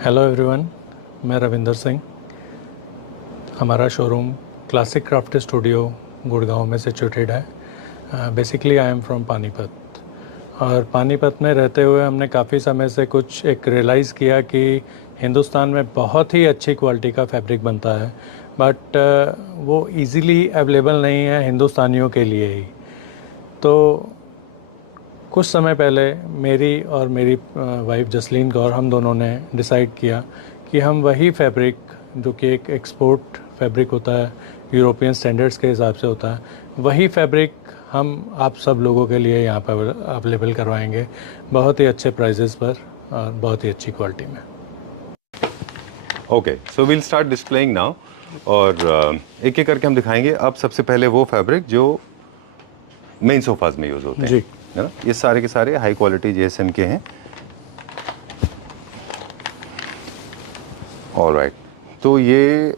Hello everyone, मैं रविंदर सिंह। हमारा showroom classic craft studio Gurgaon में सिचुएटेड है। Basically I am from Panipat, और पानीपत में रहते हुए हमने काफ़ी समय से कुछ एक रियलाइज़ किया कि हिंदुस्तान में बहुत ही अच्छी क्वालिटी का फैब्रिक बनता है, बट वो इजीली अवेलेबल नहीं है हिंदुस्तानियों के लिए ही। तो कुछ समय पहले मेरी और मेरी वाइफ जसलीन कौर, हम दोनों ने डिसाइड किया कि हम वही फैब्रिक जो कि एक एक्सपोर्ट फैब्रिक होता है, यूरोपियन स्टैंडर्ड्स के हिसाब से होता है, वही फैब्रिक हम आप सब लोगों के लिए यहाँ पर अवेलेबल करवाएंगे बहुत ही अच्छे प्राइजेस पर और बहुत ही अच्छी क्वालिटी में। Okay, so we'll start displaying now, और एक एक करके हम दिखाएंगे। अब सबसे पहले वो फैब्रिक जो मेन सोफाज में यूज़ होते हैं, जी, है ना। ये सारे के सारे हाई क्वालिटी जीएसएम के हैं। ऑलराइट, तो ये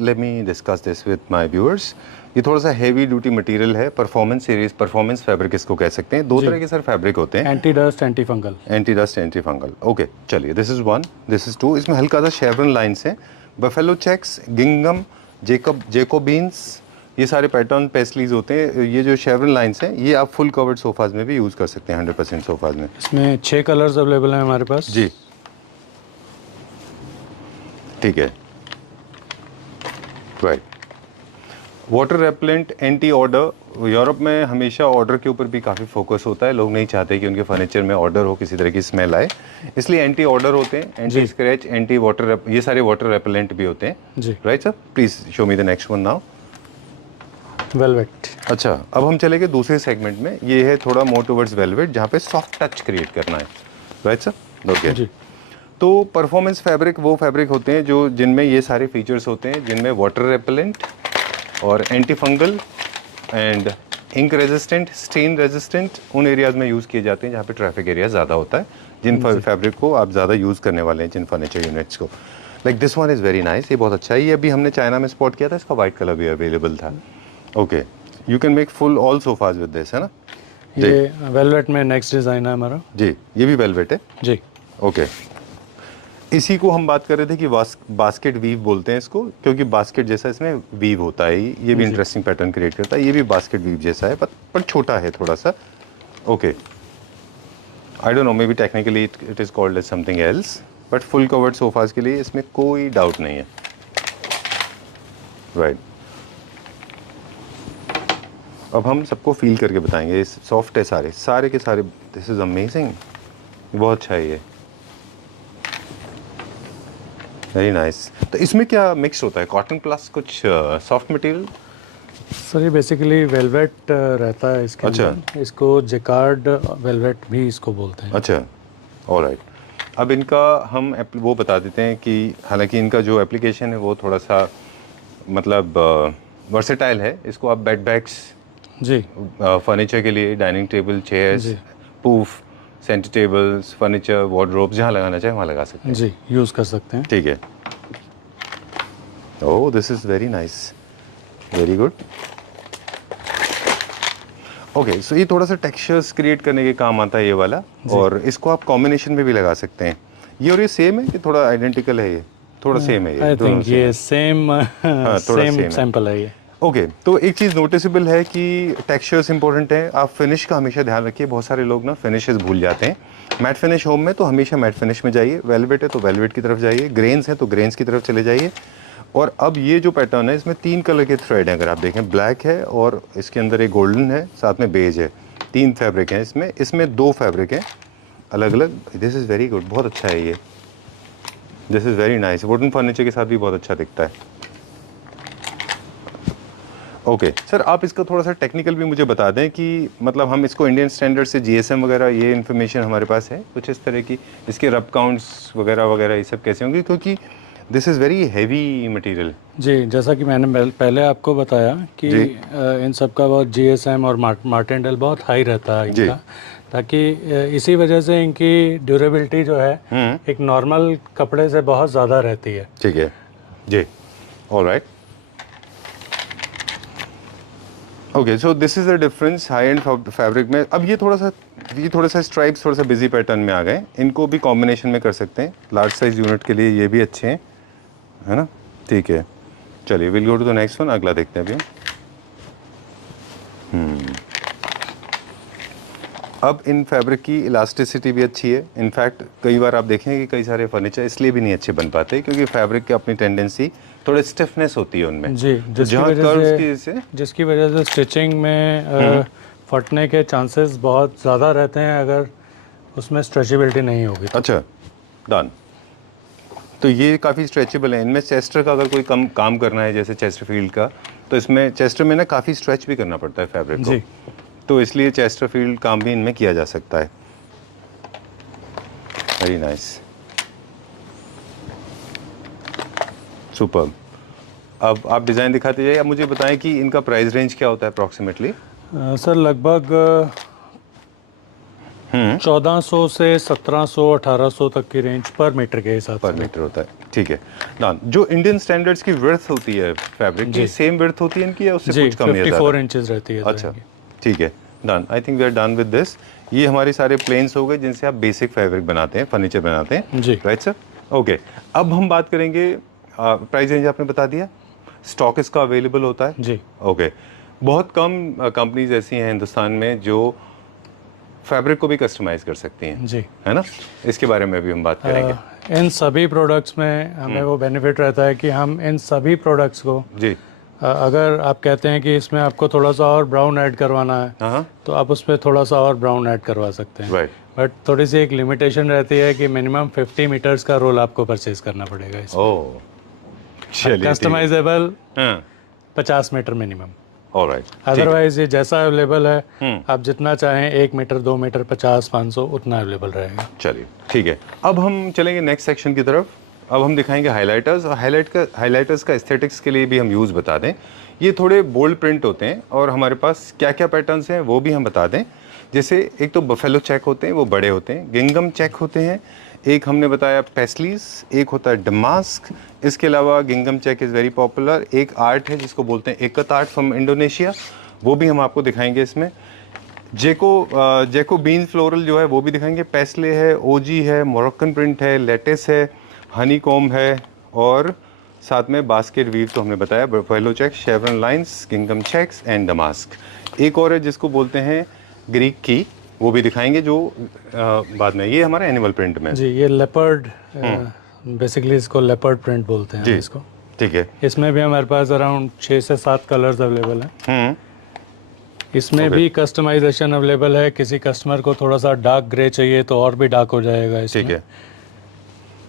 let me discuss this with my viewers. ये थोड़ा सा हैवी ड्यूटी मटेरियल है, परफॉर्मेंस सीरीज, परफॉर्मेंस फैब्रिक इसको कह सकते हैं। दो तरह के सर फैब्रिक होते हैं, anti dust, anti fungal. Anti dust, anti fungal. Okay, चलिए, this is one, this is two. इसमें हल्का सा शेवरन लाइन्स हैं, बफेलो चेक्स, गिंगम, जेकोबीन्स, ये सारे पैटर्न पेस्टलीज होते हैं। ये जो शेवरन लाइन्स हैं, ये आप फुल कवर्ड सोफाज में भी यूज़ कर सकते हैं, 100% सोफाज में। इसमें 6 कलर्स अवेलेबल हैं हमारे पास। जी, ठीक है, right. Water repellent, anti order. Europe में हमेशा ऑर्डर के ऊपर भी काफ़ी फोकस होता है। लोग नहीं चाहते कि उनके फर्नीचर में ऑर्डर हो, किसी तरह की स्मेल आए, इसलिए एंटी ऑर्डर होते हैं, एंटी स्क्रैच, एंटी वाटर, ये सारे वाटर रेपेलेंट भी होते हैं। जी, right sir, please show me the next one now. Velvet. अच्छा, अब हम चलेंगे दूसरे सेगमेंट में। ये है थोड़ा मोर टुवर्ड्स वेलवेट, जहाँ पे सॉफ्ट टच क्रिएट करना है। राइट सर, ओके जी, तो परफॉर्मेंस फैब्रिक वो फैब्रिक होते हैं जो जिनमें ये सारे फीचर्स होते हैं, जिनमें वाटर रेपेलेंट और anti fungal and ink resistant, stain resistant उन एरियाज़ में यूज़ किए जाते हैं जहाँ पे ट्रैफिक एरिया ज़्यादा होता है, जिन फैब्रिक को आप ज़्यादा यूज़ करने वाले हैं, जिन फर्नीचर यूनिट्स को। Like this one is very nice, ये बहुत अच्छा है। ये अभी हमने चाइना में स्पॉट किया था, इसका वाइट कलर भी अवेलेबल था। Okay, you can make full all sofas with this, है ना। ये वेलवेट में नेक्स्ट डिज़ाइन है हमारा। जी, ये भी वेलवेट है। जी, ओके, इसी को हम बात कर रहे थे कि बास्केट वीव बोलते हैं इसको, क्योंकि बास्केट जैसा इसमें वीव होता है। ये भी इंटरेस्टिंग पैटर्न क्रिएट करता है। ये भी बास्केट वीव जैसा है, पर छोटा है थोड़ा सा। Okay, I don't know, maybe technically it is called as something else, but full covered sofas के लिए इसमें कोई डाउट नहीं है। राइट, अब हम सबको फील करके बताएंगे। सॉफ्ट है सारे, सारे के सारे। दिस इज़ अमेजिंग, बहुत अच्छा है ये, वेरी नाइस। तो इसमें क्या मिक्स होता है, कॉटन प्लस कुछ सॉफ्ट मटेरियल? सर ये बेसिकली वेलवेट रहता है इसके अच्छा। अंदर। इसको जेकार्ड वेलवेट भी इसको बोलते हैं। अच्छा, ऑलराइट। अब इनका हम वो बता देते हैं कि हालांकि इनका जो एप्लीकेशन है वो थोड़ा सा मतलब वर्सेटाइल है। इसको आप बेड बैग्स, जी, फर्नीचर के लिए, dining table, chairs, pouf, centre tables, furniture, wardrobe, जहाँ लगाना चाहे वहाँ लगा सकते हैं। जी, यूज़ कर सकते हैं। ठीक है। Oh, this is very nice, very good. Okay, so ये थोड़ा सा टेक्सचर्स क्रिएट करने के काम आता है ये वाला, और इसको आप कॉम्बिनेशन में भी लगा सकते हैं। ये और ये सेम है कि थोड़ा आइडेंटिकल है? ये थोड़ा सेम है, ये आई दोनों थिंक सेम ये है। सेम हाँ, थोड़ा सेम same है। सैंपल है ये। ओके, तो एक चीज़ नोटिसेबल है कि टेक्सचर्स इंपॉर्टेंट है। आप फिनिश का हमेशा ध्यान रखिए। बहुत सारे लोग ना फिनिशेस भूल जाते हैं। मैट फिनिश होम में तो हमेशा मैट फिनिश में जाइए, वेलवेट है तो वेलवेट की तरफ जाइए, ग्रेन्स है तो ग्रेन्स की तरफ चले जाइए। और अब ये जो पैटर्न है, इसमें 3 कलर के थ्रेड हैं। अगर आप देखें, ब्लैक है और इसके अंदर एक गोल्डन है, साथ में बेज है। 3 फैब्रिक हैं इसमें 2 फैब्रिक हैं अलग अलग। दिस इज़ वेरी गुड, बहुत अच्छा है ये। This is very nice, wooden furniture के साथ भी बहुत अच्छा दिखता है। ओके सर, आप इसका थोड़ा सा टेक्निकल भी मुझे बता दें कि मतलब हम इसको इंडियन स्टैंडर्ड से जीएसएम वगैरह, ये इन्फॉर्मेशन हमारे पास है कुछ इस तरह की, इसके रब काउंट्स वगैरह वगैरह ये सब कैसे होंगे, क्योंकि this is very heavy material. जी, जैसा कि मैंने पहले आपको बताया कि जी। इन सब का बहुत जीएसएम और मार्टेंडल बहुत हाई रहता है जी। इनका, ताकि इसी वजह से इनकी ड्यूरेबिलिटी जो है एक नॉर्मल कपड़े से बहुत ज़्यादा रहती है। ठीक है जी, alright. Okay, so this is the difference high end fabric में। अब ये थोड़ा सा स्ट्राइप्स थोड़ा सा बिजी पैटर्न में आ गए, इनको भी कॉम्बिनेशन में कर सकते हैं। लार्ज साइज यूनिट के लिए ये भी अच्छे हैं, है ना? ठीक है, चलिए will go to the next one, अगला देखते हैं अभी। अब इन फैब्रिक की इलास्टिसिटी भी अच्छी है। इनफैक्ट कई बार आप देखेंगे कि कई सारे फर्नीचर इसलिए भी नहीं अच्छे बन पाते क्योंकि फैब्रिक की अपनी टेंडेंसी थोड़े स्टिफनेस होती है उनमें। जी, जिसकी वजह से स्टिचिंग में फटने के चांसेस बहुत ज़्यादा रहते हैं अगर उसमें स्ट्रेचेबिलिटी नहीं होगी। अच्छा, डन। तो ये काफ़ी स्ट्रेचेबल है। इनमें चेस्टर का अगर कोई कम काम करना है जैसे चेस्टरफील्ड का, तो इसमें चेस्टर में ना काफ़ी स्ट्रेच भी करना पड़ता है फैब्रिक को, तो इसलिए चेस्टरफील्ड काम भी इनमें किया जा सकता है। Very nice, super. अब आप डिज़ाइन दिखाते जाइए। अब मुझे बताएं कि इनका प्राइस रेंज क्या होता है अप्रॉक्सीमेटली? सर लगभग 1400 से 1700 1800 तक की रेंज पर मीटर के हिसाब से पर मीटर होता है। ठीक है, डन। जो इंडियन स्टैंडर्ड्स की विड्थ होती है फैब्रिक की, सेम विड्थ होती है इनकी या उससे कुछ कम है? 54 इंचेस रहती है। अच्छा, ठीक है, done. I think we are done with this. ये हमारे सारे प्लेन्स हो गए जिनसे आप बेसिक फैब्रिक बनाते हैं, फर्नीचर बनाते हैं, जी, राइट सर? ओके, अब हम बात करेंगे, प्राइस रेंज आपने बता दिया, स्टॉक इसका अवेलेबल होता है जी। ओके, बहुत कम कंपनीज ऐसी हैं हिंदुस्तान में जो फैब्रिक को भी कस्टमाइज कर सकती हैं, जी, है ना? इसके बारे में भी हम बात करेंगे। इन सभी प्रोडक्ट्स में हमें वो बेनिफिट रहता है कि हम इन सभी प्रोडक्ट्स को जी, अगर आप कहते हैं कि इसमें आपको थोड़ा सा और ब्राउन ऐड करवाना है, हाँ, तो आप उसमें थोड़ा सा और ब्राउन ऐड करवा सकते हैं, राइट। बट थोड़ी सी एक लिमिटेशन रहती है कि मिनिमम 50 मीटर्स का रोल आपको परचेज करना पड़ेगा इसमें। ओह, चलिए, कस्टमाइजेबल हाँ, 50 मीटर मिनिमम। ऑलराइट, अदरवाइज ये जैसा अवेलेबल है, आप जितना चाहें 1 मीटर 2 मीटर 50 500 उतना अवेलेबल रहेगा। चलिए, ठीक है। अब हम चलेंगे नेक्स्ट सेक्शन की तरफ। अब हम दिखाएंगे हाइलाइटर्स, और हाइलाइटर्स का एस्थेटिक्स के लिए भी हम यूज़ बता दें। ये थोड़े बोल्ड प्रिंट होते हैं और हमारे पास क्या क्या पैटर्न्स हैं वो भी हम बता दें। जैसे एक तो बफेलो चेक होते हैं, वो बड़े होते हैं, गिंगम चेक होते हैं, एक हमने बताया पेस्लीज, एक होता है डमास्क। इसके अलावा गिंगम चेक इज़ वेरी पॉपुलर। एक आर्ट है जिसको बोलते हैं एकत आर्ट फ्रॉम इंडोनेशिया, वो भी हम आपको दिखाएंगे इसमें। जेको बीन फ्लोरल जो है वो भी दिखाएंगे। पेस्ले है, ओजी है, मोरक्कन प्रिंट है, लेटेस है, हनी कॉम है, और साथ में बास्केट वीव तो हमने बताया, बफेलो चेक, शेवरन लाइंस, गिंगम चेक्स एंड डमास्क। एक और है जिसको बोलते हैं ग्रीक की, वो भी दिखाएंगे जो बाद में। ये हमारा एनिमल प्रिंट में जी, ये लेपर्ड, बेसिकली इसको लेपर्ड प्रिंट बोलते हैं जी, इसको। ठीक है। इसमें भी हमारे पास अराउंड 6 से 7 कलर्स अवेलेबल हैं। इसमें भी कस्टमाइजेशन अवेलेबल है। किसी कस्टमर को थोड़ा सा डार्क ग्रे चाहिए तो और भी डार्क हो जाएगा इसमें। ठीक है,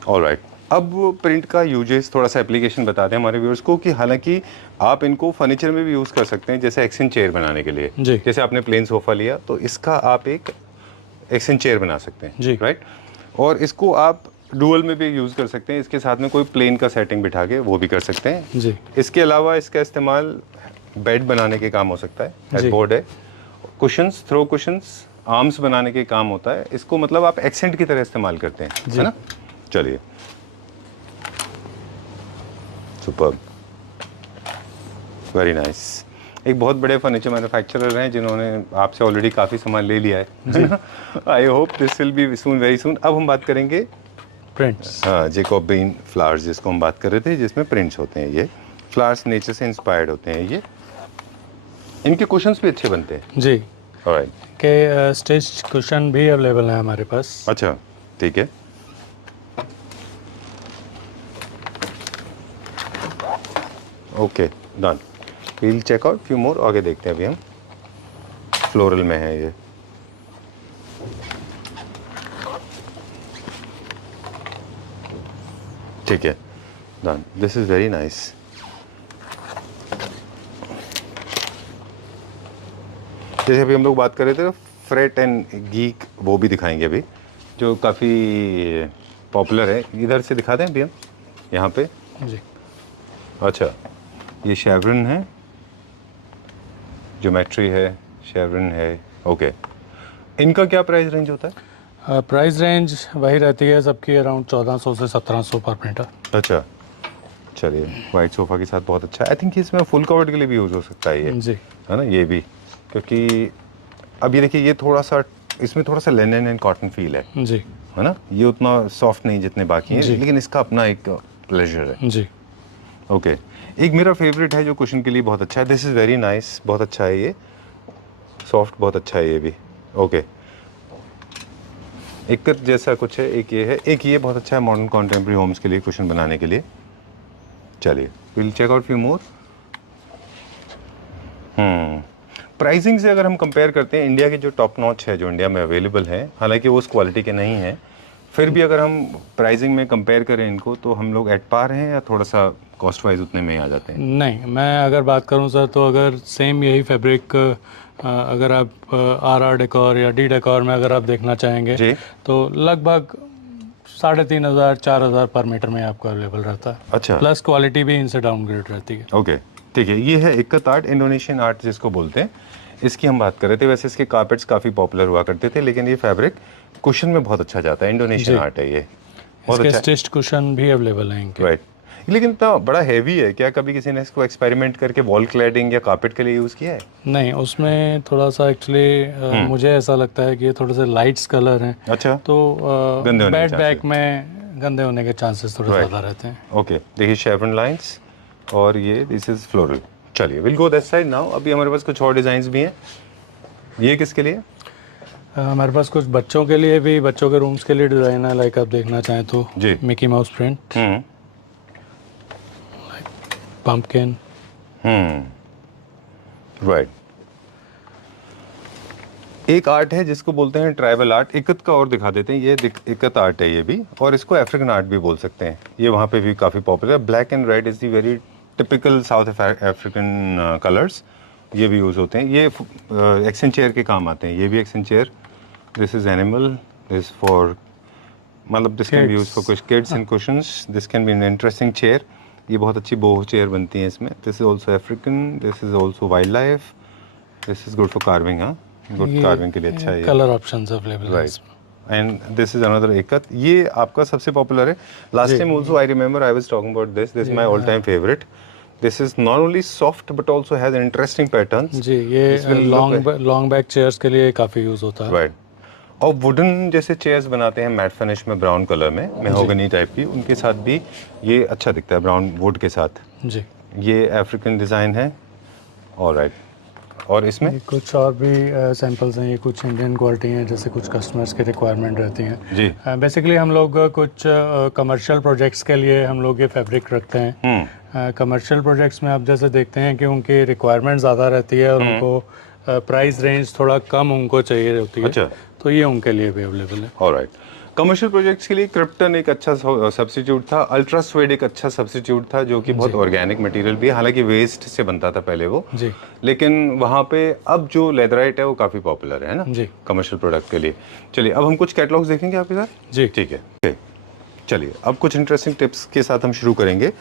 ऑलराइट। अब प्रिंट का यूजेस, थोड़ा सा एप्लीकेशन बता दें हमारे व्यूअर्स को कि हालांकि आप इनको फर्नीचर में भी यूज़ कर सकते हैं, जैसे एक्सचेंज चेयर बनाने के लिए। जी, जैसे आपने प्लेन सोफ़ा लिया तो इसका आप एक एक्सचेंज चेयर बना सकते हैं, जी, राइट? और इसको आप डुअल में भी यूज़ कर सकते हैं, इसके साथ में कोई प्लेन का सेटिंग बिठा के वो भी कर सकते हैं। जी। इसके अलावा इसका इस्तेमाल बेड बनाने के काम हो सकता है, हेडबोर्ड है, कुशंस, थ्रो कुशंस, आर्म्स बनाने के काम होता है। इसको मतलब आप एक्सेंट की तरह इस्तेमाल करते हैं, है ना? चलिए, सुपर, वेरी नाइस। एक बहुत बड़े फर्नीचर मैन्युफैक्चरर हैं जिन्होंने आपसे ऑलरेडी काफ़ी सामान ले लिया है। I hope this will be soon, very soon. अब हम बात करेंगे प्रिंट्स। हाँ, जेकॉबिन फ्लावर्स जिसको हम बात कर रहे थे, जिसमें प्रिंट्स होते हैं। ये फ्लावर्स नेचर से इंस्पायर्ड होते हैं। ये इनके कुशंस भी अच्छे बनते हैं। जी, ऑलराइट, के स्टिच कुशन भी अवेलेबल है हमारे पास। अच्छा, ठीक है। Okay, done. We'll check out few more, आगे देखते हैं अभी हम। फ्लोरल में है ये, ठीक है, done. This is very nice. जैसे अभी हम लोग बात कर रहे थे फ्रेट एंड गीक, वो भी दिखाएंगे अभी, जो काफ़ी पॉपुलर है। इधर से दिखा दें अभी हम, यहाँ पे। जी, अच्छा, ये शेवरन है, ज्योमेट्री है, शेवरन है, ओके। इनका क्या प्राइस रेंज होता है? प्राइस रेंज वही रहती है सबकी, अराउंड 1400 से 1700 पर मीटर। अच्छा, चलिए, वाइट सोफ़ा के साथ बहुत अच्छा है। आई थिंक इसमें फुल कवर्ड के लिए भी यूज़ हो सकता है ये, जी, है ना, ये भी, क्योंकि अब ये देखिए ये थोड़ा सा इसमें थोड़ा सा लेनिन एंड कॉटन फील है जी ना, ये उतना सॉफ्ट नहीं जितने बाकी हैं, जी। लेकिन इसका अपना एक प्लेजर है। जी। ओके, एक मेरा फेवरेट है जो कुशन के लिए बहुत अच्छा है, दिस इज़ वेरी नाइस, बहुत अच्छा है ये, सॉफ्ट बहुत अच्छा है ये भी। ओके, एक जैसा कुछ है, एक ये है, एक ये बहुत अच्छा है मॉडर्न कॉन्टेम्प्रेरी होम्स के लिए कुशन बनाने के लिए। चलिए will check out few more. Pricing से अगर हम कंपेयर करते हैं, इंडिया के जो टॉप नॉच है जो इंडिया में अवेलेबल है, हालांकि वो उस क्वालिटी के नहीं है, फिर भी अगर हम प्राइसिंग में कंपेयर करें इनको तो हम लोग एट पार हैं या थोड़ा सा कॉस्ट वाइज उतने में ही आ जाते हैं? नहीं, मैं अगर बात करूं सर तो अगर सेम यही फैब्रिक अगर आप आर डेकोर या डी डेकोर में अगर आप देखना चाहेंगे जी। तो लगभग 3,500-4,000 पर मीटर में आपको अवेलेबल रहता है। अच्छा, प्लस क्वालिटी भी इनसे डाउनग्रेड रहती है। ओके ठीक है, ये है इक्कत आर्ट, इंडोनेशियन आर्ट जिसको बोलते हैं, इसकी हम बात कर रहे थे। वैसे इसके कारपेट्स काफ़ी पॉपुलर हुआ करते थे, लेकिन ये फैब्रिक कुशन में बहुत अच्छा जाता है, इंडोनेशियन जी। आर्ट है ये, बहुत इसके अच्छा स्टिच्ड कुशन भी अवेलेबल हैं इनके। राइट। लेकिन इतना बड़ा हैवी है, क्या कभी किसी ने इसको एक्सपेरिमेंट करके वॉल क्लैडिंग या कारपेट के लिए यूज़ किया है? नहीं, उसमें थोड़ा सा एक्चुअली मुझे ऐसा लगता है कि ये थोड़े से लाइट्स कलर हैं, अच्छा, तो गंदे होने के बैट chances। बैक में गंदे होने के चांसेस थोड़े Right। ज़्यादा रहते हैं। ओके, देखिए शेवरन लाइंस और ये दिस इज फ्लोरल। चलिए will go that side now. अभी हमारे पास कुछ और डिज़ाइंस भी हैं, ये किसके लिए? हमारे पास कुछ बच्चों के लिए भी, बच्चों के रूम्स के लिए डिज़ाइन है, लाइक आप देखना चाहें तो जी। Mickey Mouse print, pumpkin. Right. एक आर्ट है जिसको बोलते हैं ट्राइबल आर्ट, इक्कत का और दिखा देते हैं, ये इक्कत आर्ट है ये भी, और इसको अफ्रीकन आर्ट भी बोल सकते हैं। ये वहाँ पे भी काफ़ी पॉपुलर है। Black and red is the very typical south African colours, ये भी यूज़ होते हैं। ये एक्सन चेयर के काम आते हैं, ये भी accent chair. This is animal, this for मतलब this can be use for कुछ kids and cushions, this can be an interesting chair. ये बहुत अच्छी बोहो चेयर बनती है इसमें। This is also African, this is also wild life, this is good for carving. हाँ, good carving के लिए अच्छा है। कलर ऑप्शंस अवेलेबल हैं राइट। इसमें। And this is another ikat, ये आपका सबसे पॉपुलर है। Last time also I remember I was talking about this my all time favourite. This is not only soft but also has interesting patterns. जी, ये long back chairs के लिए काफ़ी use होता है। राइट। और वुडन जैसे चेयर्स बनाते हैं मैट फिनिश में, ब्राउन कलर में, मेहोगनी टाइप की, उनके साथ भी ये अच्छा दिखता है ब्राउन वुड के साथ। जी, ये अफ्रीकन डिज़ाइन है। ऑलराइट, और इसमें ये कुछ और भी सैंपल्स हैं, ये कुछ इंडियन क्वालिटी हैं, जैसे कुछ कस्टमर्स की रिक्वायरमेंट रहती हैं। जी। बेसिकली हम लोग कुछ कमर्शियल प्रोजेक्ट्स के लिए हम लोग ये फैब्रिक रखते हैं। कमर्शियल प्रोजेक्ट्स में आप जैसे देखते हैं कि उनकी रिक्वायरमेंट ज़्यादा रहती है और उनको प्राइस रेंज थोड़ा कम उनको चाहिए होती है। अच्छा, तो ये उनके लिए भी अवेलेबल है। ऑलराइट। कमर्शियल प्रोजेक्ट्स के लिए क्रिप्टन एक अच्छा सब्स्टिट्यूट था, अल्ट्रा स्वेड एक अच्छा सब्स्टिट्यूट था, जो कि बहुत ऑर्गेनिक मटेरियल भी है, हालांकि वेस्ट से बनता था पहले वो जी, लेकिन वहाँ पे अब जो लेदराइट है वो काफ़ी पॉपुलर है ना जी, कमर्शियल प्रोडक्ट के लिए। चलिए अब हम कुछ कैटलॉग्स देखेंगे आपके साथ। जी, ठीक है, okay। चलिए अब कुछ इंटरेस्टिंग टिप्स के साथ हम शुरू करेंगे,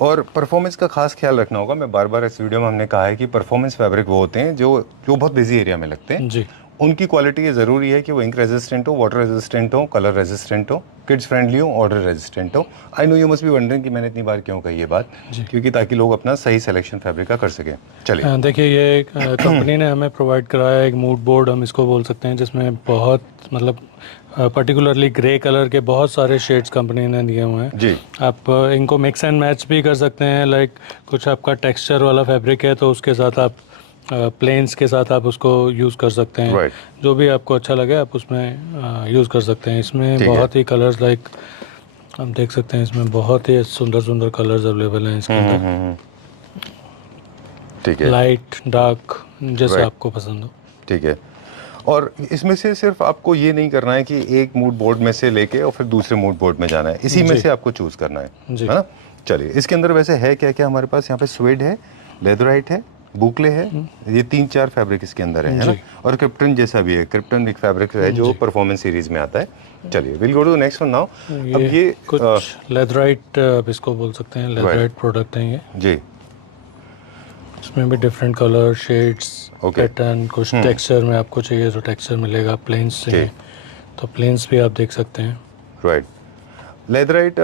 और परफॉर्मेंस का खास ख्याल रखना होगा। मैं बार बार इस वीडियो में हमने कहा है कि परफॉर्मेंस फैब्रिक वो होते हैं जो बहुत बिजी एरिया में लगते हैं। जी, उनकी क्वालिटी ये ज़रूरी है कि वो इंक रेजिस्टेंट हो, वाटर रेजिस्टेंट हो, कलर रेजिस्टेंट हो, किड्स फ्रेंडली हो, ऑर्डर रेजिस्टेंट हो। I know you must be wondering कि मैंने इतनी बार क्यों कही ये बात, क्योंकि ताकि लोग अपना सही सिलेक्शन फैब्रिक का कर सकें। चलिए देखिए, ये कंपनी ने हमें प्रोवाइड कराया एक मूड बोर्ड, हम इसको बोल सकते हैं, जिसमें बहुत मतलब पर्टिकुलरली ग्रे कलर के बहुत सारे शेड्स कंपनी ने दिए हुए हैं। जी, आप इनको मिक्स एंड मैच भी कर सकते हैं। लाइक कुछ आपका टेक्सचर वाला फैब्रिक है तो उसके साथ आप प्लेन्स के साथ आप उसको यूज़ कर सकते हैं। राइट। जो भी आपको अच्छा लगे आप उसमें यूज़ कर सकते हैं। इसमें ठीक है। बहुत ही कलर्स, लाइक आप देख सकते हैं, इसमें बहुत ही सुंदर सुंदर कलर्स अवेलेबल हैं इसके अंदर। ठीक है, लाइट, डार्क, जैसे Right। आपको पसंद हो। ठीक है। और इसमें से सिर्फ आपको ये नहीं करना है कि एक मूड बोर्ड में से लेके और फिर दूसरे मूड बोर्ड में जाना है, इसी में जी। से आपको चूज करना है जी। है ना। चलिए इसके अंदर वैसे है क्या क्या हमारे पास, यहाँ पे स्वेड है, लेदराइट है, बुकले है, ये 3-4 फैब्रिक इसके अंदर है ना। जी। और क्रिप्टन जैसा भी है, क्रिप्टन एक फैब्रिक है जो परफॉर्मेंस सीरीज में आता है। चलिए will go to the next one now. अब ये कुछ लेदराइट आप इसको बोल सकते हैं, लेदराइट प्रोडक्ट हैं ये। जी, इसमें भी different colour shades, Okay। Pattern, कुछ टेक्सचर में आपको चाहिए तो टेक्सचर मिलेगा, प्लेन्स चाहिए तो प्लेन्स भी आप देख सकते हैं। राइट। लेदराइट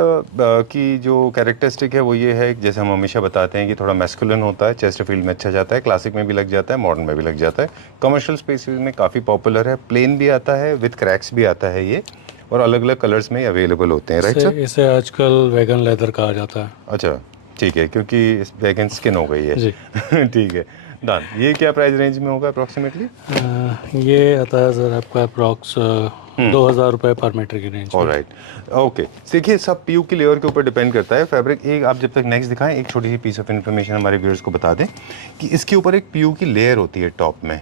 की जो कैरेक्टरिस्टिक है वो ये है, जैसे हम हमेशा बताते हैं कि थोड़ा मैस्कुलिन होता है, चेस्टरफील्ड में अच्छा जाता है, क्लासिक में भी लग जाता है, मॉडर्न में भी लग जाता है, कमर्शियल स्पेसेस में काफ़ी पॉपुलर है, प्लेन भी आता है, विद क्रैक्स भी आता है ये, और अलग अलग कलर्स में अवेलेबल होते हैं, राइट सर? इसे आजकल वैगन लेदर कहा जाता है। अच्छा ठीक है, क्योंकि वैगन स्किन हो गई है। जी। ठीक है डन। ये क्या प्राइस रेंज में होगा अप्रॉक्सीमेटली? ये आता है सर आपका अप्रॉक्स 2,000 रुपये पर मीटर की रेंज में। Alright okay. देखिए सब पीयू की लेयर के ऊपर डिपेंड करता है फैब्रिक। एक आप जब तक नेक्स्ट दिखाएं, एक छोटी सी पीस ऑफ इन्फॉर्मेशन हमारे व्यूअर्स को बता दें कि इसके ऊपर एक पीयू की लेयर होती है टॉप में।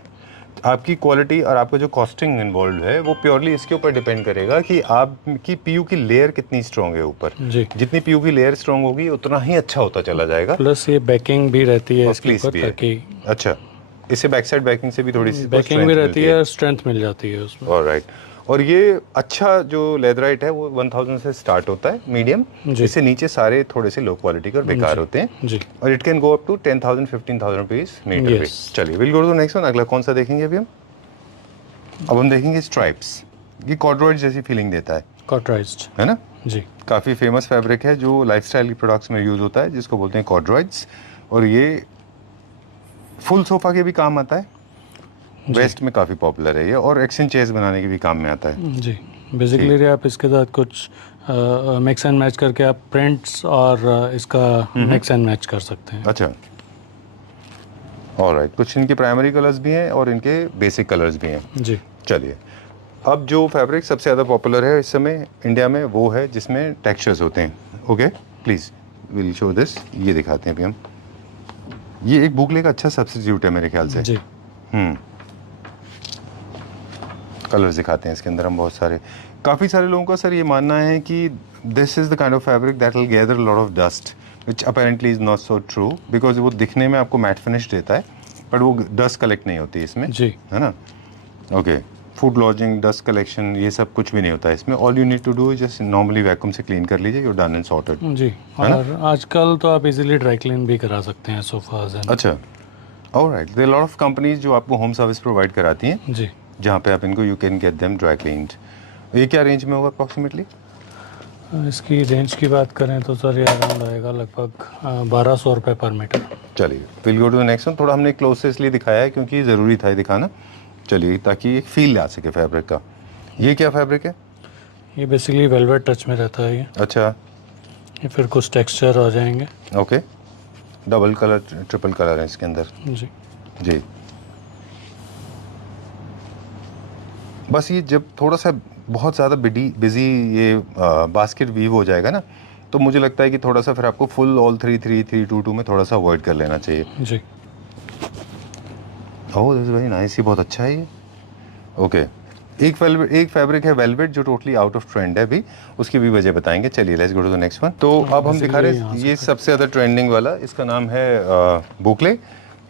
आपकी क्वालिटी और आपका जो कॉस्टिंग इन्वॉल्व है वो प्योरली इसके ऊपर डिपेंड करेगा कि आपकी पीयू की लेयर कितनी स्ट्रॉन्ग है ऊपर। जी। जितनी पीयू की लेयर स्ट्रॉन्ग होगी उतना ही अच्छा होता चला जाएगा। प्लस ये बैकिंग भी रहती है इसके प्लीज ऊपर, भी है। ताकि अच्छा, इससे बैक साइड बैकिंग से भी थोड़ी सी बैकिंग भी रहती है और स्ट्रेंथ मिल जाती है उसमें। ऑलराइट। और ये अच्छा जो लेदराइट है वो 1000 से स्टार्ट होता है मीडियम, इससे नीचे सारे थोड़े से लो क्वालिटी के और बेकार होते हैं जी। और it can go up to 10,000 15,000 rupees metre पे। चलिए will go to next one. अगला कौन सा देखेंगे अभी हम? अब हम देखेंगे स्ट्राइप्स। ये कॉर्डरॉइड जैसी फीलिंग देता है, कॉर्डराइज्ड है ना? जी। काफ़ी फेमस फैब्रिक है जो लाइफस्टाइल की प्रोडक्ट्स में यूज़ होता है, जिसको बोलते हैं कॉर्डरॉइड्स, और ये फुल सोफ़ा के भी काम आता है, वेस्ट में काफ़ी पॉपुलर है ये, और एक्सचेंज चेयर्स बनाने के भी काम में आता है। जी। बेसिकली आप इसके साथ कुछ मिक्स एंड मैच करके आप प्रिंट्स और इसका मिक्स एंड मैच कर सकते हैं। अच्छा ऑलराइट। कुछ इनके प्राइमरी कलर्स भी हैं और इनके बेसिक कलर्स भी हैं। जी। चलिए अब जो फैब्रिक सबसे ज़्यादा पॉपुलर है इस समय इंडिया में वो है जिसमें टेक्सचर्स होते हैं। Okay please will show this. ये दिखाते हैं अभी हम। ये एक बुकले का अच्छा सब्स्टिट्यूट है मेरे ख्याल से। जी। कलर्स दिखाते हैं इसके अंदर हम बहुत सारे। काफ़ी सारे लोगों का सर ये मानना है कि this is the kind of fabric that will gather lot of dust, which apparently is not so true, because वो दिखने में आपको मैट फिनिश देता है बट वो डस्ट कलेक्ट नहीं होती इसमें, जी। है ना? Okay. Food lodging, dust collection, ये सब कुछ भी नहीं होता है इसमें। All you need to do just normally vacuum से क्लीन कर लीजिए, यूर डन एंड सॉर्टेड। जी। और आजकल तो आप इजीली ड्राई क्लीन भी करा सकते हैं सोफाज। अच्छा alright. There lot of companies जो आपको होम सर्विस प्रोवाइड कराती हैं, जी, जहाँ पे आप इनको you can get them dry cleaned. ये क्या रेंज में होगा अप्रॉक्सीमेटली? इसकी रेंज की बात करें तो सर ये अराउंड आएगा लगभग 1,200 रुपये पर मीटर। चलिए will go to the next one. थोड़ा हमने क्लोज से इसलिए दिखाया है क्योंकि ज़रूरी था ये दिखाना। चलिए ताकि एक फील आ सके फैब्रिक का। ये क्या फैब्रिक है? ये बेसिकली वेलवेट टच में रहता है ये। अच्छा। ये फिर कुछ टेक्सचर आ जाएंगे। Okay. Double colour triple colour है इसके अंदर। जी। जी। बस ये जब थोड़ा सा बहुत ज़्यादा बिजी ये बास्केट वीव हो जाएगा ना, तो मुझे लगता है कि थोड़ा सा फिर आपको फुल ऑल 3-3-3-2-2 में थोड़ा सा अवॉइड कर लेना चाहिए। जी। Oh this is very nice. ये बहुत अच्छा है ये। ओके। एक फैब्रिक है वेलवेट जो टोटली आउट ऑफ ट्रेंड है अभी, उसकी भी वजह बताएंगे। चलिए let's go to the next one. तो अब हम दिखा रहे हैं ये सबसे ज़्यादा ट्रेंडिंग वाला, इसका नाम है बुकले,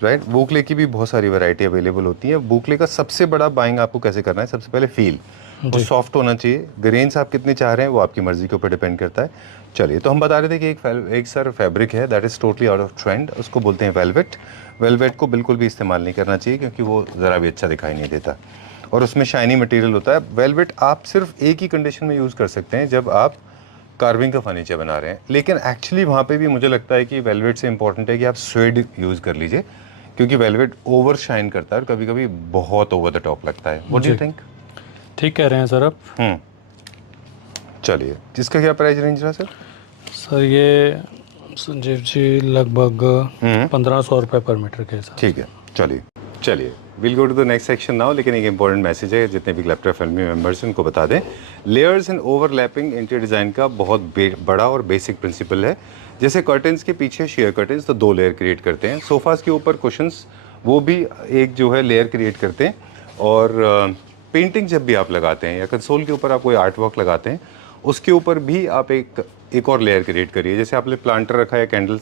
राइट? बुकले की भी बहुत सारी वैरायटी अवेलेबल होती है। बुकले का सबसे बड़ा बाइंग आपको कैसे करना है, सबसे पहले फील, वो सॉफ्ट होना चाहिए। ग्रेन्स आप कितने चाह रहे हैं वो आपकी मर्जी के ऊपर डिपेंड करता है। चलिए तो हम बता रहे थे कि एक सर फैब्रिक है that is totally out of trend, उसको बोलते हैं वेलवेट। वेलवेट को बिल्कुल भी इस्तेमाल नहीं करना चाहिए क्योंकि वो ज़रा भी अच्छा दिखाई नहीं देता और उसमें शाइनी मटेरियल होता है। वेलवेट आप सिर्फ एक ही कंडीशन में यूज़ कर सकते हैं जब आप कार्विंग का फर्नीचर बना रहे हैं, लेकिन एक्चुअली वहाँ पे भी मुझे लगता है कि वेलवेट से इंपॉर्टेंट है कि आप स्वेड यूज़ कर लीजिए क्योंकि वेलवेट ओवर शाइन करता है और कभी कभी बहुत ओवर द टॉप लगता है। What do you think? ठीक कह रहे हैं सर आप। चलिए जिसका क्या प्राइस रेंज रहा सर? सर ये संजीव जी लगभग 1,500 रुपये पर मीटर के हिसाब। ठीक है चलिए will go to the next section now. लेकिन एक इंपॉर्टेंट मैसेज है, जितने भी क्लैप्टर फैमिली मेंबर्स हैं उनको बता दें, layers and overlapping interior design का बहुत बड़ा और बेसिक प्रिंसिपल है। जैसे कर्टन्स के पीछे शेयर कर्टन्स तो 2 लेयर क्रिएट करते हैं, सोफास के ऊपर कुशंस वो भी एक जो है लेयर क्रिएट करते हैं, और पेंटिंग जब भी आप लगाते हैं या कंसोल के ऊपर आप कोई आर्ट वर्क लगाते हैं उसके ऊपर भी आप एक और लेयर क्रिएट करिए। जैसे आपने प्लांटर रखा है, कैंडल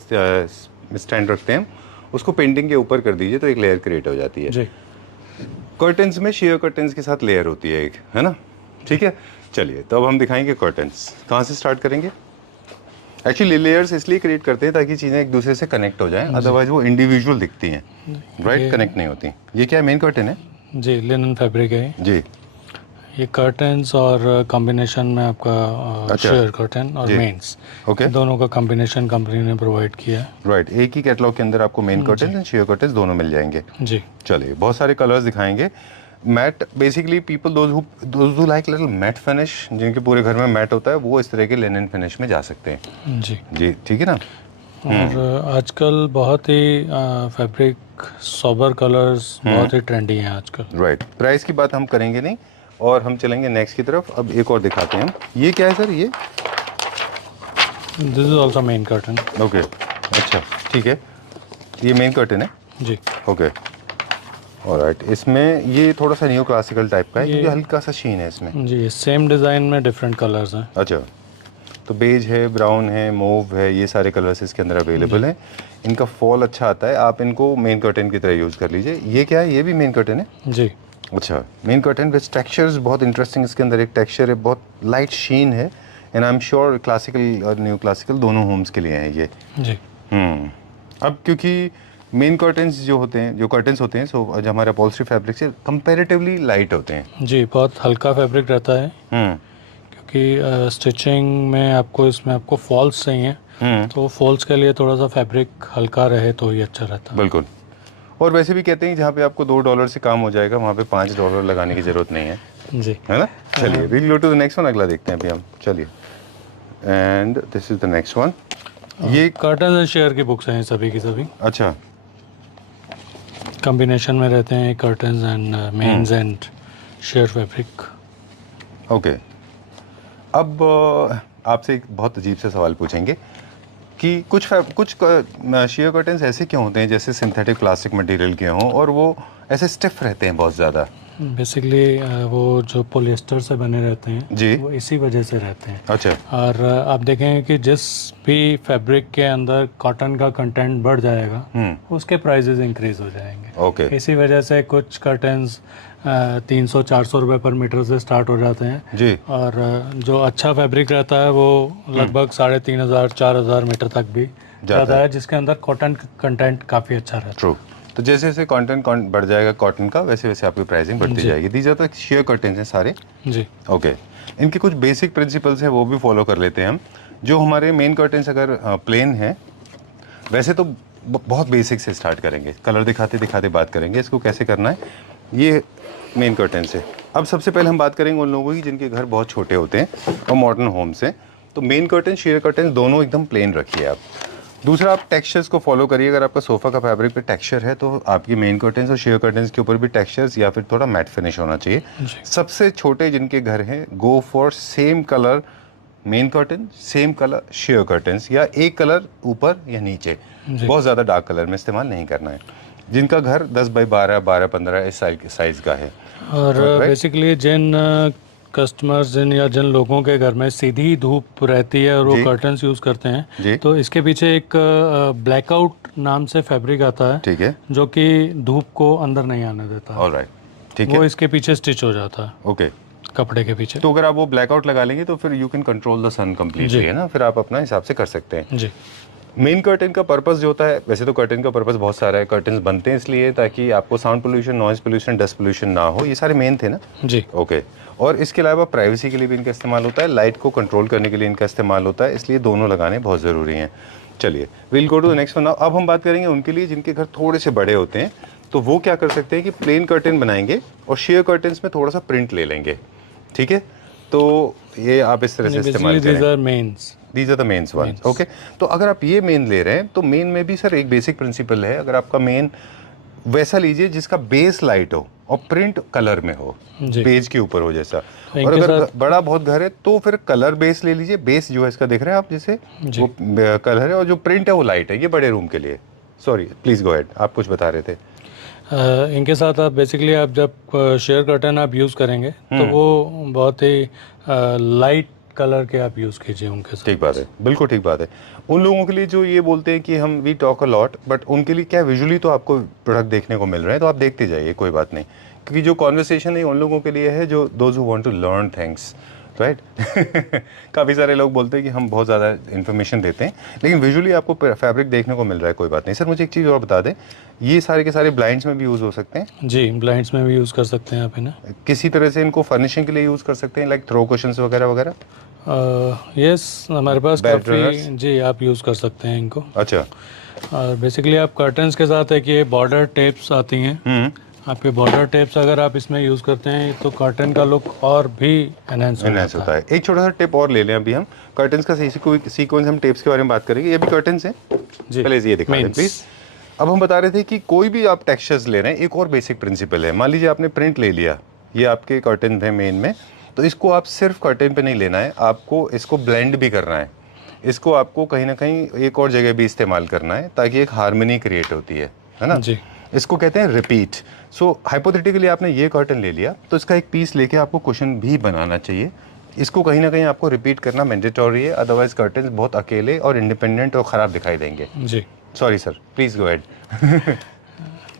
स्टैंड रखते हैं, उसको पेंटिंग के ऊपर कर दीजिए तो एक लेयर क्रिएट हो जाती है। जी। कर्टन्स में शेयर कर्टन्स के साथ लेयर होती है एक, है ना? ठीक है चलिए तो अब हम दिखाएंगे कर्टन्स। कहाँ से स्टार्ट करेंगे? एक्चुअली लेयर्स इसलिए क्रिएट करते हैं ताकि चीज़ें एक दूसरे से कनेक्ट हो जाएं, अदरवाइज वो इंडिविजुअल दिखती हैं, राइट? कनेक्ट नहीं होती। ये क्या है? मेन कर्टन है जी, लिनन फैब्रिक है जी। ये कर्टन्स और कॉम्बिनेशन में आपका अच्छा। शेयर कर्टन और जी। मेंस ओके, दोनों का कॉम्बिनेशन कंपनी ने प्रोवाइड किया है। राइट, एक ही कैटलॉग के अंदर आपको main curtain and sheer curtain दोनों मिल जाएंगे। जी चलिए, बहुत सारे कलर्स दिखाएंगे। Matte, basically people those who like little matte finish, जिनके पूरे घर में मैट होता है, वो इस तरह के लिनन फिनिश में जा सकते हैं। जी। जी, ठीक है ना। और आजकल बहुत ही फैब्रिक सोबर कलर्स बहुत ही ट्रेंडी हैं आजकल। राइट, प्राइस की बात हम करेंगे नहीं और हम चलेंगे नेक्स्ट की तरफ। अब एक और दिखाते हैं हम। ये क्या है सर? ये this is also main curtain. Okay, अच्छा, ठीक है, ये मेन कर्टन है। जी ओके, ऑलराइट। इसमें ये थोड़ा सा न्यू क्लासिकल टाइप का है, ये- क्योंकि हल्का सा शीन है इसमें। जी, सेम डिज़ाइन में डिफरेंट कलर्स हैं। अच्छा, तो बेज है, ब्राउन है, मूव है, ये सारे कलर्स इसके अंदर अवेलेबल हैं। इनका फॉल अच्छा आता है, आप इनको मेन कर्टन की तरह यूज़ कर लीजिए। ये क्या है? ये भी मेन कर्टन है। जी अच्छा, मेन कर्टन विच टेक्सचर्स बहुत इंटरेस्टिंग, इसके अंदर एक टेक्सचर है, बहुत लाइट शीन है, and I am sure classical और न्यू क्लासिकल दोनों होम्स के लिए हैं ये। जी अब क्योंकि मेन कर्टन्स जो होते हैं, जो कर्टन्स होते हैं, सो जो हमारे अपॉल्स्ट्री फैब्रिक से कंपैरेटिवली लाइट होते हैं। जी, बहुत हल्का फैब्रिक रहता है हम्म क्योंकि स्टिचिंग में आपको इसमें आपको फॉल्स चाहिए, तो फॉल्स के लिए थोड़ा सा फैब्रिक हल्का रहे तो ही अच्छा रहता है। बिल्कुल। और वैसे भी कहते हैं जहाँ पे आपको $2 से काम हो जाएगा, वहाँ पे $5 लगाने की ज़रूरत नहीं है, जी है ना। चलिए, we go to the next one. अगला देखते हैं अभी हम। चलिए, and this is the next one. ये कर्टन एंड शेयर की बुक्स हैं सभी की सभी, अच्छा, कॉम्बिनेशन में रहते हैं curtains and mains and sheer fabric. Okay. अब आपसे एक बहुत अजीब सा सवाल पूछेंगे कि कुछ शेयर कर्टन्स ऐसे क्यों होते हैं जैसे सिंथेटिक प्लास्टिक मटेरियल के हों, और वो ऐसे स्टिफ रहते हैं बहुत ज़्यादा? बेसिकली वो जो पॉलिएस्टर से बने रहते हैं जी। वो इसी वजह से रहते हैं। अच्छा, और आप देखेंगे कि जिस भी फैब्रिक के अंदर कॉटन का कंटेंट बढ़ जाएगा उसके प्राइसेस इंक्रीज हो जाएंगे। ओके, इसी वजह से कुछ कर्टन्स 300-400 रुपये पर मीटर से स्टार्ट हो जाते हैं, जी, और जो अच्छा फैब्रिक रहता है वो लगभग 3500-4000 मीटर तक भी जाता है, जिसके अंदर कॉटन कंटेंट काफ़ी अच्छा रहता है। ट्रू। तो जैसे जैसे कंटेंट बढ़ जाएगा कॉटन का, वैसे वैसे आपकी प्राइसिंग बढ़ती जी। जाएगी। These are the sheer curtains हैं सारे। जी ओके, इनके कुछ बेसिक प्रिंसिपल्स हैं, वो भी फॉलो कर लेते हैं हम। जो हमारे मेन कर्टन्स अगर प्लेन हैं, वैसे तो बहुत बेसिक से स्टार्ट करेंगे, कलर दिखाते दिखाते बात करेंगे इसको कैसे करना है। ये मेन कर्टन से अब सबसे पहले हम बात करेंगे उन लोगों की जिनके घर बहुत छोटे होते हैं और मॉडर्न होम्स हैं। तो मेन कर्टन, शेयर कर्टन दोनों एकदम प्लेन रखिए आप। दूसरा, आप टेक्सचर्स को फॉलो करिए। अगर आपका सोफ़ा का फैब्रिक पे टेक्सचर है, तो आपकी मेन कर्टन्स और शेयर कर्टन्स के ऊपर भी टेक्सचर्स या फिर थोड़ा मैट फिनिश होना चाहिए। सबसे छोटे जिनके घर हैं, go for same colour main curtain, same colour share curtains, या एक कलर ऊपर या नीचे, बहुत ज़्यादा डार्क कलर में इस्तेमाल नहीं करना है। जिनका घर 10x12, 12x15 इस साइज़ का है। और बेसिकली जिन कस्टमर्स या जिन लोगों के घर में सीधी धूप रहती है और वो जी। कर्टन्स यूज़ करते जी। हैं, तो इसके पीछे एक ब्लैकआउट नाम से फैब्रिक आता है, ठीक है, जो कि धूप को अंदर नहीं आने देता। ऑलराइट, ठीक वो है, इसके पीछे स्टिच हो जाता है, ओके। कपड़े के पीछे। तो अगर आप वो ब्लैकआउट लगा लेंगे तो फिर you can control the sun completely, जी। है ना, फिर आप अपना हिसाब से कर सकते हैं। जी मेन कर्टन का पर्पस जो होता है, वैसे तो कर्टन का पर्पस बहुत सारा है। कर्टन्स बनते हैं इसलिए ताकि आपको sound pollution, noise pollution, dust pollution ना हो, ये सारे मेन थे ना। जी ओके। और इसके अलावा प्राइवेसी के लिए भी इनका इस्तेमाल होता है, लाइट को कंट्रोल करने के लिए इनका इस्तेमाल होता है, इसलिए दोनों लगाने बहुत ज़रूरी हैं। चलिए, will go to the next one. अब हम बात करेंगे उनके लिए जिनके घर थोड़े से बड़े होते हैं। तो वो क्या कर सकते हैं कि प्लेन कर्टन बनाएंगे और शेयर कर्टन्स में थोड़ा सा प्रिंट ले लेंगे, ठीक है। तो ये आप इस तरह से इस्तेमाल करें। These are the mains one, okay. तो अगर आप ये मेन ले रहे हैं, तो मेन में भी सर एक बेसिक प्रिंसिपल है। अगर आपका मेन वैसा लीजिए जिसका बेस लाइट हो और प्रिंट कलर में हो, बेज के ऊपर हो जैसा। और अगर बड़ा बहुत घर है तो फिर कलर बेस ले लीजिए। बेस जो है इसका देख रहे हैं आप, जिसे वो कलर है, और जो प्रिंट है वो लाइट है। ये बड़े रूम के लिए। सॉरी, प्लीज गो अहेड, आप कुछ बता रहे थे। इनके साथ आप बेसिकली आप जब शेयर कर्टन आप यूज़ करेंगे तो वो बहुत ही लाइट कलर के आप यूज़ कीजिए उनके साथ। ठीक बात है, बिल्कुल ठीक बात है। उन लोगों के लिए जो ये बोलते हैं कि हम we talk a lot, but उनके लिए क्या विजुअली तो आपको प्रोडक्ट देखने को मिल रहे हैं, तो आप देखते जाइए, कोई बात नहीं। क्योंकि जो कॉन्वर्सेशन है उन लोगों के लिए है जो those who want to learn things, right काफ़ी सारे लोग बोलते हैं कि हम बहुत ज़्यादा इन्फॉर्मेशन देते हैं, लेकिन विजुअली आपको फैब्रिक देखने को मिल रहा है, कोई बात नहीं। सर मुझे एक चीज़ और बता दें, ये सारे के सारे ब्लाइंड्स में भी यूज़ हो सकते हैं? जी, ब्लाइंड्स में भी यूज़ कर सकते हैं आप इन्हें। किसी तरह से इनको फर्निशिंग के लिए यूज़ कर सकते हैं, लाइक थ्रो कुशंस वगैरह वगैरह? यस, हमारे पास Bed काफ़ी, runners? जी आप यूज़ कर सकते हैं इनको। अच्छा। और बेसिकली आप कर्टन्स के साथ एक ये बॉर्डर टेप्स आती हैं, आपके बॉर्डर टेप्स अगर आप इसमें यूज़ करते हैं तो कर्टन का लुक और भी एनहेंस होता है। एक छोटा सा टिप और ले लें अभी हम, कर्टन्स का सीक्वेंस, हम टेप्स के बारे में बात करेंगे। ये भी कर्टन्स हैं जी, पहले ये दिखा दें Means. प्लीज। अब हम बता रहे थे कि कोई भी आप टेक्सचर्स ले रहे हैं, एक और बेसिक प्रिंसिपल है। मान लीजिए आपने प्रिंट ले लिया, ये आपके कर्टन है मेन में, तो इसको आप सिर्फ कर्टन पे नहीं लेना है, आपको इसको ब्लेंड भी करना है। इसको आपको कहीं ना कहीं एक और जगह भी इस्तेमाल करना है, ताकि एक हार्मनी क्रिएट होती है ना जी। इसको कहते हैं रिपीट। सो हाइपोथेटिकली आपने ये कर्टन ले लिया, तो इसका एक पीस लेके आपको कुशन भी बनाना चाहिए। इसको कहीं ना कहीं आपको रिपीट करना मैंडेटरी है, अदरवाइज कर्टन्स बहुत अकेले और इंडिपेंडेंट और ख़राब दिखाई देंगे। जी, sorry sir, please go ahead.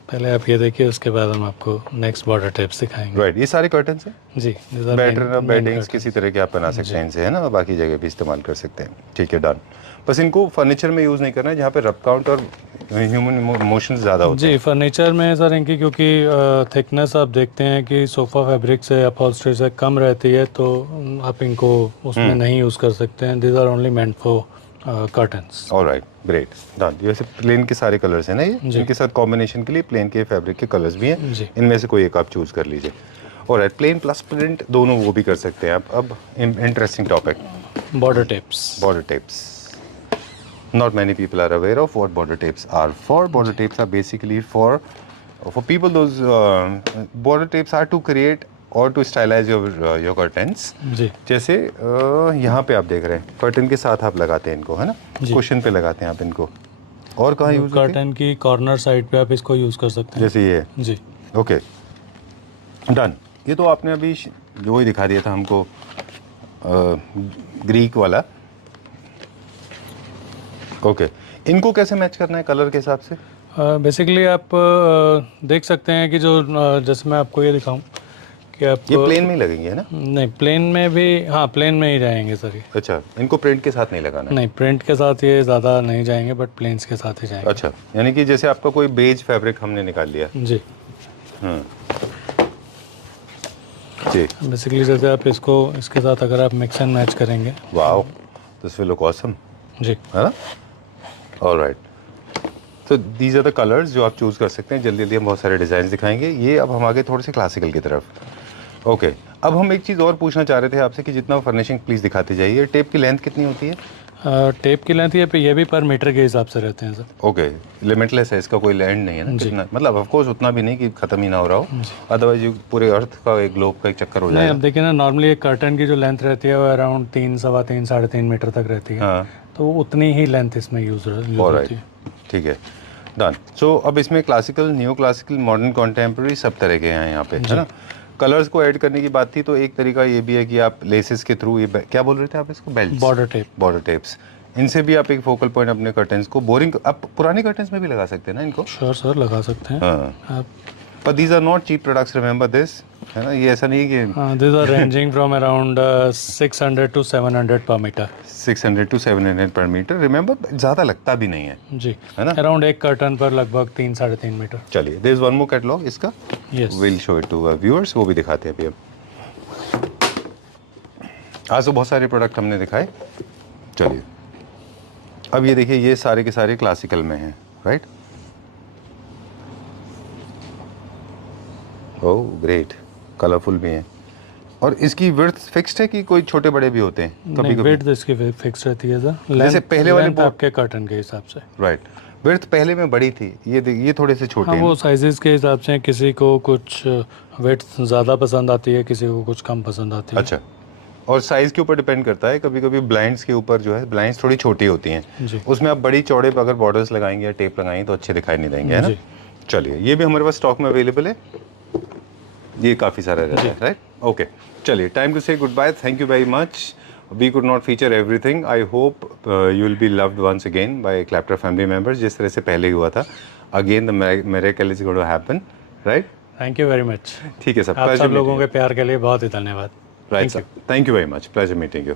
पहले आप ये देखिए, उसके बाद हम आपको नेक्स्ट बॉर्डर टेप्स दिखाएंगे। राइट, ये सारे कर्टन्स हैं। जी, बेडिंग्स किसी तरह के आप बना सकते हैं इनसे, है ना, बाकी जगह भी इस्तेमाल कर सकते हैं। ठीक है, डन। बस इनको फर्नीचर में यूज़ नहीं करना है, जहाँ पे रब काउंट और ह्यूमन इमोशंस ज़्यादा होते हैं। जी, फर्नीचर में सर इनकी क्योंकि थिकनेस आप देखते हैं कि सोफ़ा फैब्रिक से, अपहोल्स्ट्री से कम रहती है, तो आप इनको उसमें नहीं यूज़ कर सकते हैं। These are only meant for curtains. Alright, great, done. ये वैसे प्लेन के सारे कलर्स हैं ना, ये इनके साथ कॉम्बिनेशन के लिए प्लेन के फैब्रिक के कलर्स भी हैं, इनमें से कोई एक आप चूज़ कर लीजिए। ऑलराइट, प्लेन प्लस प्रिंट दोनों वो भी कर सकते हैं आप। अब interesting topic, border tapes. border tapes. Not many people are aware of what border tapes are for. Border tapes are basically for people. Those border tapes are to create or to stylize your curtains. जी, जैसे यहाँ पे आप देख रहे हैं, curtain के साथ आप लगाते हैं इनको, है ना, कुशन पे लगाते हैं आप इनको। और कहाँ यूज होते हैं? कर्टन की कॉर्नर साइड पे आप इसको यूज़ कर सकते हैं, जैसे ये। जी। Okay, done. ये तो आपने अभी जो ही दिखा दिया था हमको, ग्रीक वाला। ओके, इनको कैसे मैच करना है कलर के हिसाब से? बेसिकली आप देख सकते हैं कि जो जैसे मैं आपको ये दिखाऊं कि आप ये प्लेन में ही लगेंगे, है ना? नहीं, प्लेन में भी, हाँ प्लेन में ही जाएंगे सर ये। अच्छा, इनको प्रिंट के साथ नहीं लगाना है? नहीं, प्रिंट के साथ ये ज़्यादा नहीं जाएंगे, बट प्लेन्स के साथ ही जाएंगे। अच्छा, यानी कि जैसे आपका कोई बेज फैब्रिक हमने निकाल लिया। जी, जी। बेसिकली जैसे आप इसको इसके साथ अगर आप मिक्स एंड मैच करेंगे, wow, this will look awesome, जी, है ना? ऑलराइट, तो दीज आर द कलर्स जो आप चूज़ कर सकते हैं। जल्दी जल्दी हम बहुत सारे डिज़ाइन दिखाएंगे। ये अब हम आगे थोड़े से क्लासिकल की तरफ। ओके, अब हम एक चीज़ और पूछना चाह रहे थे आपसे कि जितना फर्निशिंग प्लीज़ दिखाते जाइए। टेप की लेंथ कितनी होती है? टेप की लेंथ ये भी पर मीटर के हिसाब से रहते हैं सर। ओके, लिमिटलेस है, इसका कोई लैंड नहीं है ना? कितना, मतलब ऑफ कोर्स उतना भी नहीं कि ख़त्म ही ना हो रहा हो, अदरवाइज पूरे अर्थ का एक ग्लोब का एक चक्कर हो नहीं, जाएगा। अब देखिए ना, नॉर्मली एक कर्टन की जो लेंथ रहती है वो अराउंड 3, सवा 3, 3.5 मीटर तक रहती है। हाँ, तो उतनी ही लेंथ इसमें यूज होती है। ठीक है, डन। सो अब इसमें classical, new classical, modern, contemporary सब तरह के हैं यहाँ पे, है ना? कलर्स को ऐड करने की बात थी, तो एक तरीका ये भी है कि आप लेसेस के थ्रू, ये क्या बोल रहे थे आप इसको? बेल्ट, बॉर्डर टेप्स, इनसे भी आप एक फोकल पॉइंट अपने कर्टन्स को, बोरिंग, आप पुराने कर्टन्स में भी लगा सकते हैं ना इनको? श्योर सर, लगा सकते हैं। हाँ, आप पर these are not cheap products, remember this, है ना? ये ऐसा नहीं है कि this are ranging from around 600 to 700 पर मीटर। 600 to 700 पर मीटर, रिमेंबर, ज़्यादा लगता भी नहीं है, जी, है ना? अराउंड एक कर्टन पर लगभग 3, 3.5 मीटर। चलिए, there is one more catalogue इसका, yes, will show it to viewers, वो भी दिखाते हैं अभी हम। आज तो बहुत सारे प्रोडक्ट हमने दिखाए। चलिए, अब ये देखिए, ये सारे के सारे क्लासिकल में हैं, राइट? ओह ग्रेट, कलरफुल भी हैं। और इसकी विड्थ फिक्स्ड है कि कोई छोटे बड़े भी होते हैं? कभी नहीं, कभी विड्थ इसकी फिक्स रहती है सर। जैसे पहले वाले लेंथ आपके कर्टन के हिसाब से। राइट, विड्थ पहले में बड़ी थी, ये थोड़े से छोटे हाँ, हैं। वो साइजेस के हिसाब से, किसी को कुछ विड्थ ज़्यादा पसंद आती है, किसी को कुछ कम पसंद आती है। अच्छा, और साइज़ के ऊपर डिपेंड करता है। कभी कभी ब्लाइंड्स के ऊपर जो है, ब्लाइंड्स थोड़ी छोटी होती हैं, जी, उसमें आप बड़ी चौड़े पे अगर बॉर्डर्स लगाएंगे या टेप लगाएंगे तो अच्छे दिखाई नहीं देंगे, है ना? जी। चलिए, ये भी हमारे पास स्टॉक में अवेलेबल है, ये काफ़ी सारा रहता है, राइट? ओके, चलिए, time to say goodbye, thank you very much. We could not feature everything. I hope you will be loved once again by Clapter family members, जिस तरह से पहले हुआ था। Again the miracle is going to happen, right? Thank you very much. ठीक है सब, आप सब लोगों के प्यार के लिए बहुत ही धन्यवाद। Right sir, thank you very much, pleasure meeting you.